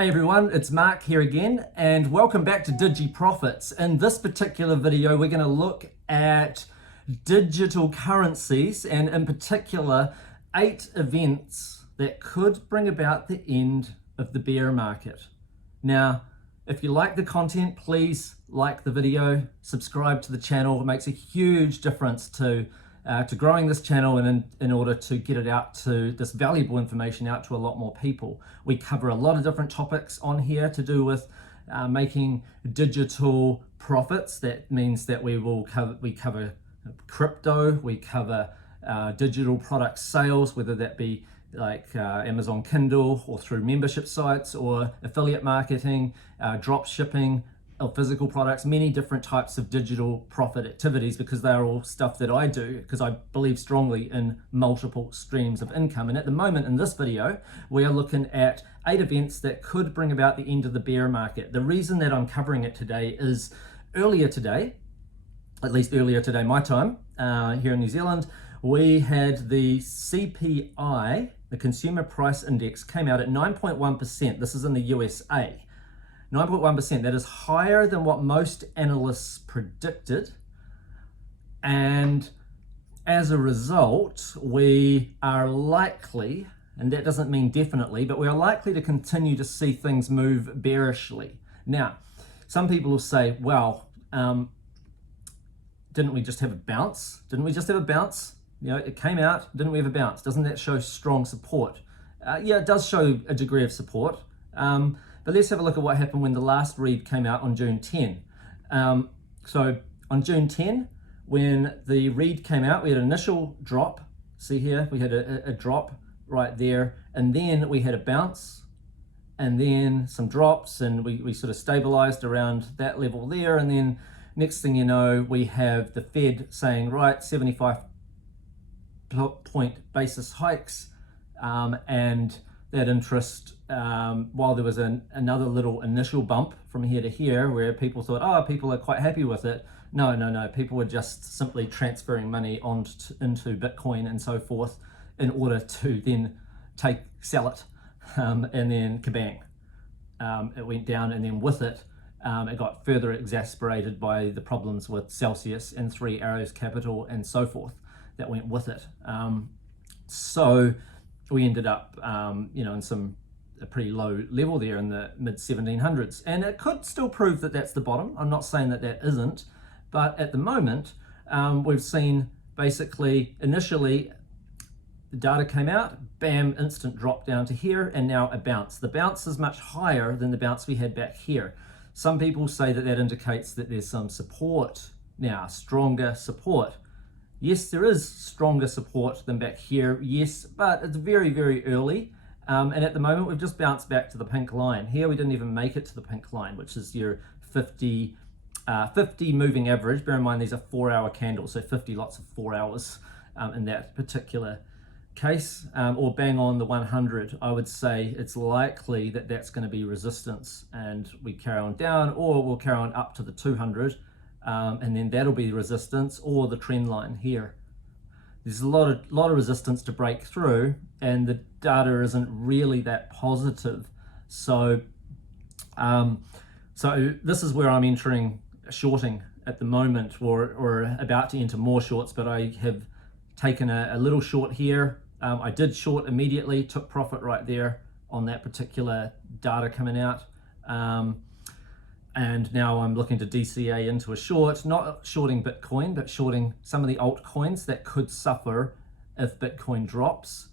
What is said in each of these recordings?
Hey everyone, it's Mark here again, and welcome back to Digi Profits. In this particular video, we're going to look at digital currencies, and in particular, 8 events that could bring about the end of the bear market. Now, if you like the content, please like the video, subscribe to the channel. It makes a huge difference to growing this channel and in order to get it out to this valuable information out to a lot more people. We cover a lot of different topics on here to do with making digital profits. That means that we cover crypto, we cover digital product sales, whether that be like Amazon Kindle or through membership sites or affiliate marketing, drop shipping of physical products, many different types of digital profit activities, because they're all stuff that I do because I believe strongly in multiple streams of income. And at the moment in this video, we are looking at 8 events that could bring about the end of the bear market. The reason that I'm covering it today is earlier today my time, here in New Zealand, we had the CPI, the Consumer Price Index, came out at 9.1%. This is in the USA. 9.1%, that is higher than what most analysts predicted. And as a result, we are likely, and that doesn't mean definitely, but we are likely to continue to see things move bearishly. Now, some people will say, well, didn't we just have a bounce? Didn't we just have a bounce? You know, it came out, didn't we have a bounce? Doesn't that show strong support? Yeah, it does show a degree of support. But let's have a look at what happened when the last read came out on June 10. So on June 10, when the read came out, we had an initial drop. See here, we had a drop right there, and then we had a bounce, and then some drops, and we sort of stabilized around that level there. And then next thing you know, we have the Fed saying, right, 75 point basis hikes, and that interest, while there was another little initial bump from here to here where people thought, oh, people are quite happy with it. No, people were just simply transferring money into Bitcoin and so forth in order to then sell it, and then kabang, it went down, and then with it, it got further exacerbated by the problems with Celsius and 3 Arrows Capital and so forth that went with it. So we ended up, in a pretty low level there in the mid 1700s, and it could still prove that that's the bottom. I'm not saying that that isn't, but at the moment, we've seen basically initially the data came out, bam, instant drop down to here, and now a bounce. The bounce is much higher than the bounce we had back here. Some people say that that indicates that there's some support now, stronger support. Yes, there is stronger support than back here, yes, but it's very, very early. And at the moment, we've just bounced back to the pink line. Here, we didn't even make it to the pink line, which is your 50 moving average. Bear in mind, these are 4-hour candles, so 50 lots of 4 hours in that particular case, or bang on the 100. I would say it's likely that that's going to be resistance, and we carry on down, or we'll carry on up to the 200. And then that'll be resistance, or the trend line here. There's a lot of resistance to break through, and the data isn't really that positive. So this is where I'm entering shorting at the moment, or about to enter more shorts, but I have taken a little short here. I did short immediately, took profit right there on that particular data coming out. And now I'm looking to DCA into a short, not shorting Bitcoin, but shorting some of the altcoins that could suffer if Bitcoin drops,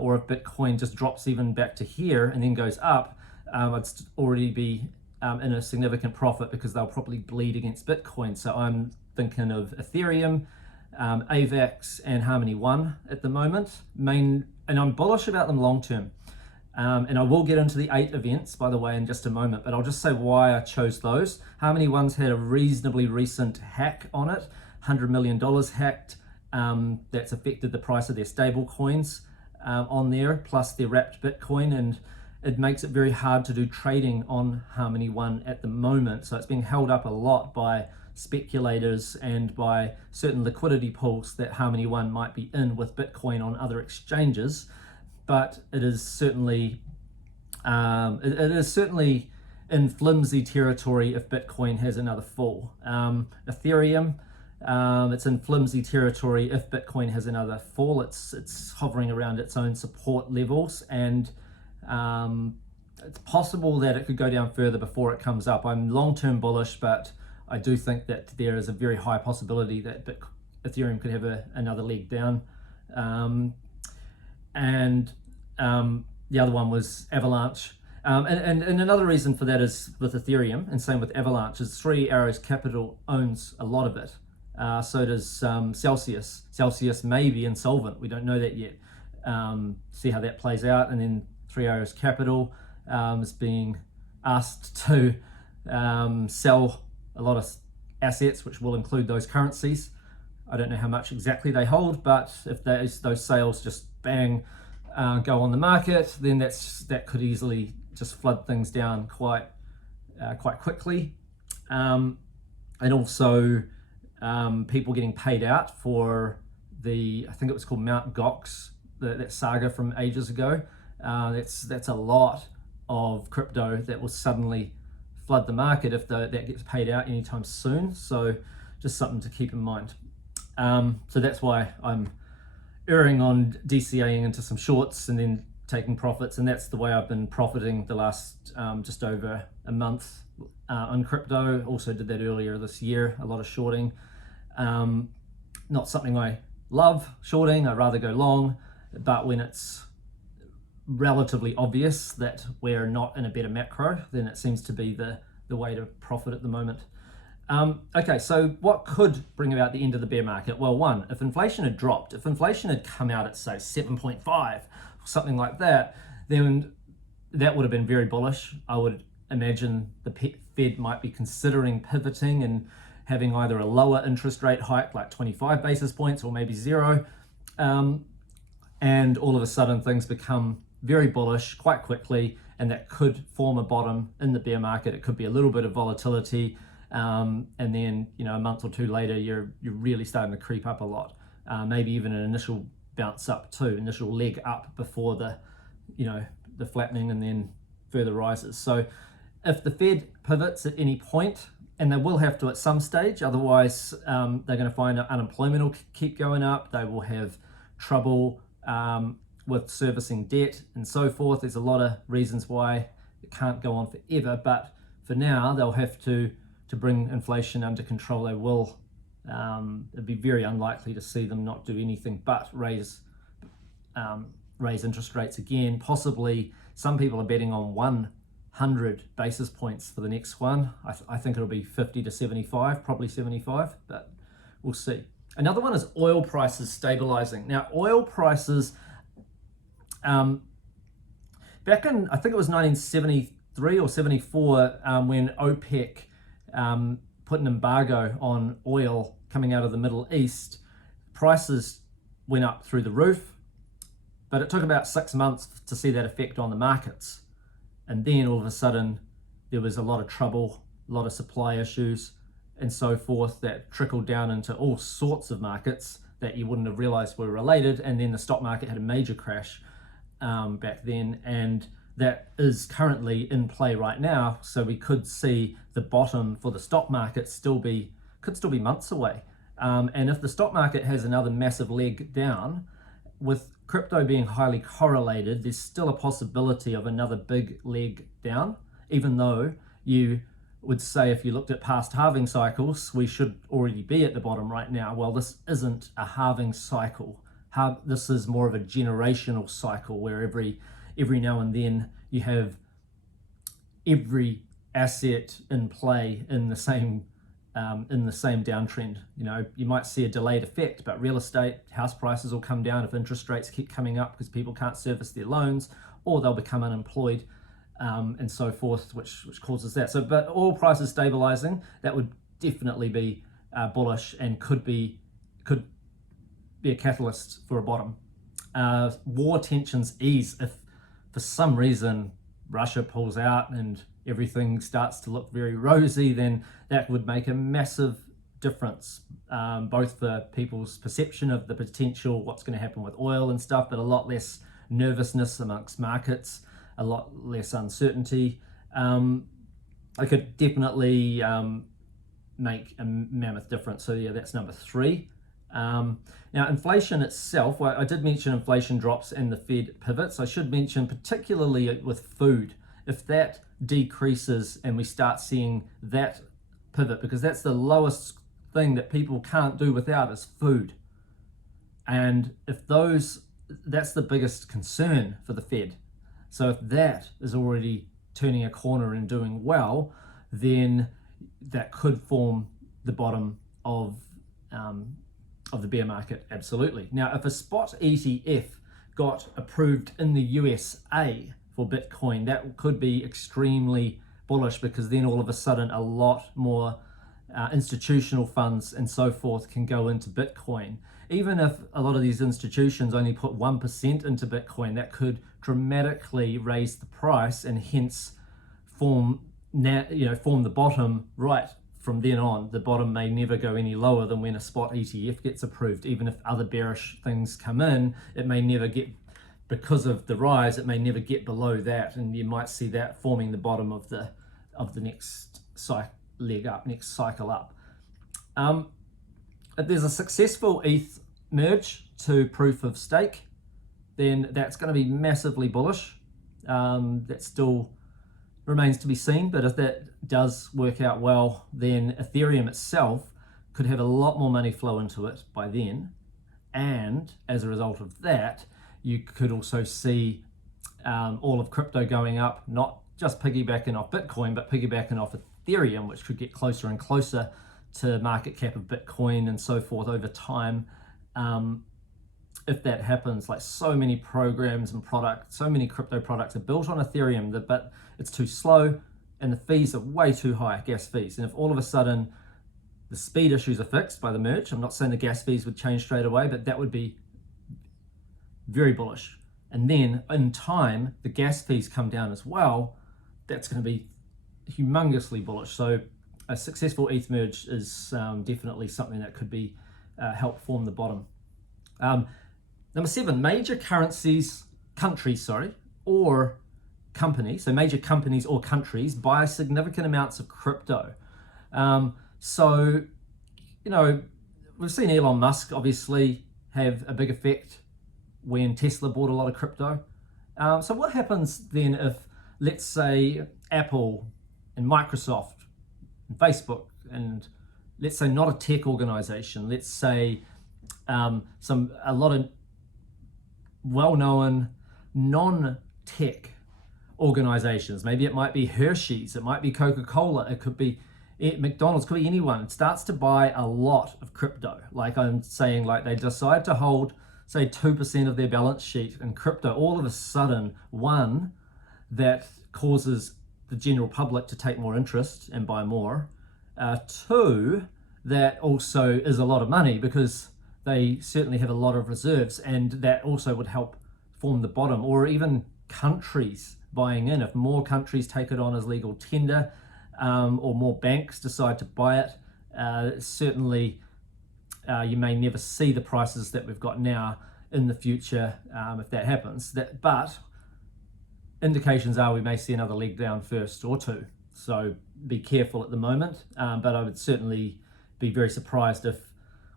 or if Bitcoin just drops even back to here and then goes up. I'd already be in a significant profit because they'll probably bleed against Bitcoin. So I'm thinking of Ethereum, AVAX, and Harmony One at the moment. And I'm bullish about them long term. And I will get into the 8 events, by the way, in just a moment, but I'll just say why I chose those. Harmony One's had a reasonably recent hack on it, $100 million hacked. That's affected the price of their stable coins on there, plus their wrapped Bitcoin, and it makes it very hard to do trading on Harmony One at the moment. So it's being held up a lot by speculators and by certain liquidity pools that Harmony One might be in with Bitcoin on other exchanges. But it is certainly It is certainly in flimsy territory if Bitcoin has another fall. Ethereum, it's in flimsy territory if Bitcoin has another fall. It's hovering around its own support levels, and it's possible that it could go down further before it comes up. I'm long-term bullish, but I do think that there is a very high possibility that Ethereum could have another leg down. The other one was Avalanche. And another reason for that is with Ethereum, and same with Avalanche, is Three Arrows Capital owns a lot of it. So does Celsius. Celsius may be insolvent. We don't know that yet. See how that plays out. And then Three Arrows Capital is being asked to sell a lot of assets, which will include those currencies. I don't know how much exactly they hold, but if those sales just bang go on the market, then that could easily just flood things down quite quickly. And also people getting paid out for I think it was called Mount Gox, that saga from ages ago. That's a lot of crypto that will suddenly flood the market if that gets paid out anytime soon. So just something to keep in mind. So that's why I'm erring on DCAing into some shorts and then taking profits, and that's the way I've been profiting the last just over a month on crypto. Also did that earlier this year, a lot of shorting. Not something I love, shorting. I'd rather go long, but when it's relatively obvious that we're not in a better macro, then it seems to be the way to profit at the moment. Okay, so what could bring about the end of the bear market? Well, one, if inflation had dropped, if inflation had come out at, say, 7.5, something like that, then that would have been very bullish. I would imagine the Fed might be considering pivoting and having either a lower interest rate hike, like 25 basis points, or maybe zero. And all of a sudden things become very bullish quite quickly, and that could form a bottom in the bear market. It could be a little bit of volatility. And then, a month or two later, you're really starting to creep up a lot. Maybe even an initial bounce up too, initial leg up before the flattening and then further rises. So if the Fed pivots at any point, and they will have to at some stage, otherwise they're going to find that unemployment will keep going up. They will have trouble with servicing debt and so forth. There's a lot of reasons why it can't go on forever, but for now they'll have to bring inflation under control. They will. It'd be very unlikely to see them not do anything but raise interest rates again. Possibly some people are betting on 100 basis points for the next one. I think it'll be 50 to 75, probably 75, but we'll see. Another one is oil prices stabilizing. Now, oil prices, back in, I think it was 1973 or 74, when OPEC put an embargo on oil coming out of the Middle East, prices went up through the roof, but it took about 6 months to see that effect on the markets. And then all of a sudden, there was a lot of trouble, a lot of supply issues, and so forth that trickled down into all sorts of markets that you wouldn't have realized were related. And then the stock market had a major crash back then, and that is currently in play right now. So we could see the bottom for the stock market could still be months away. And if the stock market has another massive leg down, with crypto being highly correlated, there's still a possibility of another big leg down, even though you would say, if you looked at past halving cycles, we should already be at the bottom right now. Well, this isn't a halving cycle. This is more of a generational cycle, where every now and then you have every asset in play in the same downtrend. You might see a delayed effect, but real estate, house prices will come down if interest rates keep coming up because people can't service their loans, or they'll become unemployed, and so forth, which causes that. So, but oil prices stabilizing, that would definitely be bullish and could be a catalyst for a bottom. War tensions ease if for some reason Russia pulls out and everything starts to look very rosy, then that would make a massive difference, both for people's perception of the potential, what's going to happen with oil and stuff, but a lot less nervousness amongst markets. a lot less uncertainty. I could definitely make a mammoth difference. So yeah, that's number 3. Now, inflation itself, well, I did mention inflation drops and the Fed pivots. I should mention particularly with food, if that decreases and we start seeing that pivot, because that's the lowest thing that people can't do without is food. And if that's the biggest concern for the Fed. So if that is already turning a corner and doing well, then that could form the bottom of the bear market, absolutely. Now, if a spot ETF got approved in the USA for Bitcoin, that could be extremely bullish, because then all of a sudden a lot more institutional funds and so forth can go into Bitcoin. Even if a lot of these institutions only put 1% into Bitcoin, that could dramatically raise the price and hence form the bottom right from then on. The bottom may never go any lower than when a spot ETF gets approved. Even if other bearish things come in, it may never get, because of the rise, it may never get below that, and you might see that forming the bottom of the next next cycle up. If there's a successful ETH merge to proof of stake, then that's going to be massively bullish. That still remains to be seen, but if that does work out well, then Ethereum itself could have a lot more money flow into it by then, and as a result of that, you could also see all of crypto going up, not just piggybacking off Bitcoin, but piggybacking off Ethereum, which could get closer and closer to market cap of Bitcoin and so forth over time. If that happens, like so many programs and products, so many crypto products are built on Ethereum, but it's too slow and the fees are way too high, gas fees. And if all of a sudden the speed issues are fixed by the merge, I'm not saying the gas fees would change straight away, but that would be very bullish. And then in time, the gas fees come down as well. That's going to be humongously bullish. So a successful ETH merge is definitely something that could be help form the bottom. Number 7, major countries, or companies, so major companies or countries buy significant amounts of crypto. So, we've seen Elon Musk obviously have a big effect when Tesla bought a lot of crypto. So what happens then if, let's say, Apple and Microsoft and Facebook, and let's say not a tech organization, let's say a lot of well-known non-tech organizations, maybe it might be Hershey's, it might be Coca-Cola, it could be McDonald's, could be anyone, starts to buy a lot of crypto. Like I'm saying, like they decide to hold, say, 2% of their balance sheet in crypto. All of a sudden, one, that causes the general public to take more interest and buy more. Two, that also is a lot of money because they certainly have a lot of reserves, and that also would help form the bottom. Or even countries buying in. If more countries take it on as legal tender, or more banks decide to buy it, certainly you may never see the prices that we've got now in the future if that happens. But indications are we may see another leg down first or two. So be careful at the moment. But I would certainly be very surprised if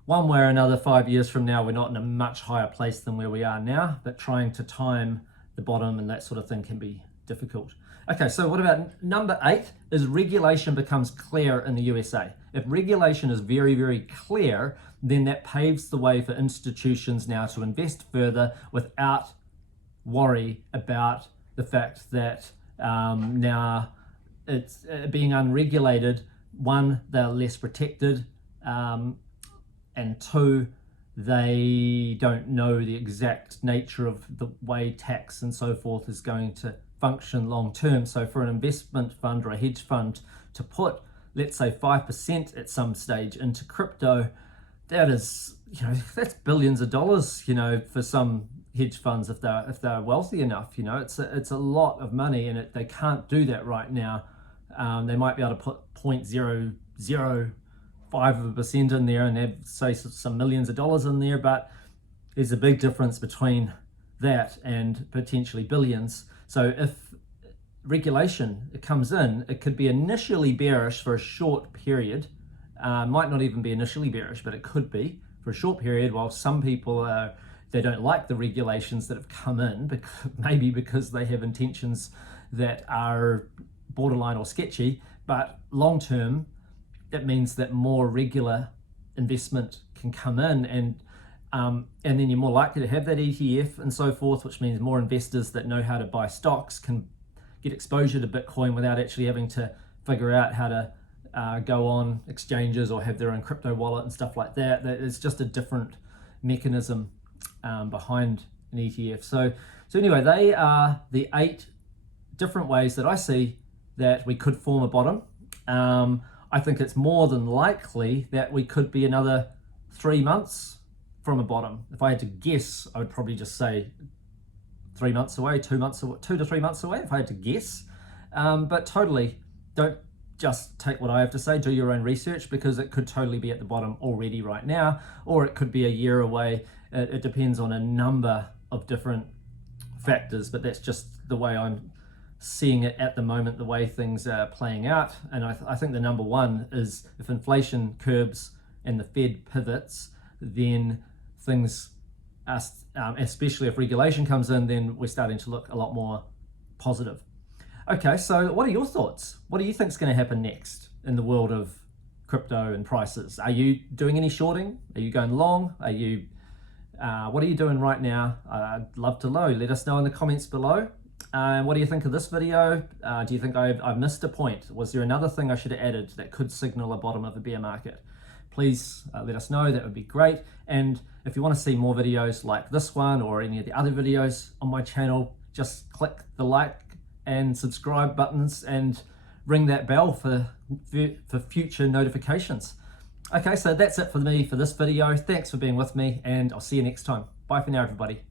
one way or another 5 years from now we're not in a much higher place than where we are now. But trying to time the bottom and that sort of thing can be difficult. Okay, so what about number 8 is regulation becomes clear in the USA. If regulation is very, very clear, then that paves the way for institutions now to invest further without worry about the fact that now it's being unregulated. One, they're less protected, and two, they don't know the exact nature of the way tax and so forth is going to function long term. So for an investment fund or a hedge fund to put, let's say, 5% at some stage into crypto, that is, that's billions of dollars, for some hedge funds if they're wealthy enough. It's a lot of money, and they can't do that right now. They might be able to put 0.005% in there and have, say, some millions of dollars in there, but there's a big difference between that and potentially billions. So if regulation it comes in, it could be initially bearish for a short period. Might not even be initially bearish, but it could be for a short period, while some people they don't like the regulations that have come in, maybe because they have intentions that are borderline or sketchy. But long term, that means that more regular investment can come in, and then you're more likely to have that ETF and so forth, which means more investors that know how to buy stocks can get exposure to Bitcoin without actually having to figure out how to go on exchanges or have their own crypto wallet and stuff like that. It's just a different mechanism behind an ETF. So anyway, they are the 8 different ways that I see that we could form a bottom. I think it's more than likely that we could be another 3 months from a bottom. If I had to guess, I would probably just say 3 months away, 2 months away, 2 to 3 months away, if I had to guess. But totally, don't just take what I have to say, do your own research, because it could totally be at the bottom already right now, or it could be a year away. It depends on a number of different factors, but that's just the way I'm seeing it at the moment, the way things are playing out. And I think the number one is, if inflation curbs and the Fed pivots, then things are, especially if regulation comes in, then we're starting to look a lot more positive. Okay, so what are your thoughts? What do you think is going to happen next in the world of crypto and prices? Are you doing any shorting? Are you going long? Are you what are you doing right now? I'd love to know. Let us know in the comments below. What do you think of this video? Do you think I've missed a point? Was there another thing I should have added that could signal a bottom of a bear market? Please let us know. That would be great. And if you want to see more videos like this one or any of the other videos on my channel, just click the like and subscribe buttons and ring that bell for future notifications. Okay, so that's it for me for this video. Thanks for being with me, and I'll see you next time. Bye for now, everybody.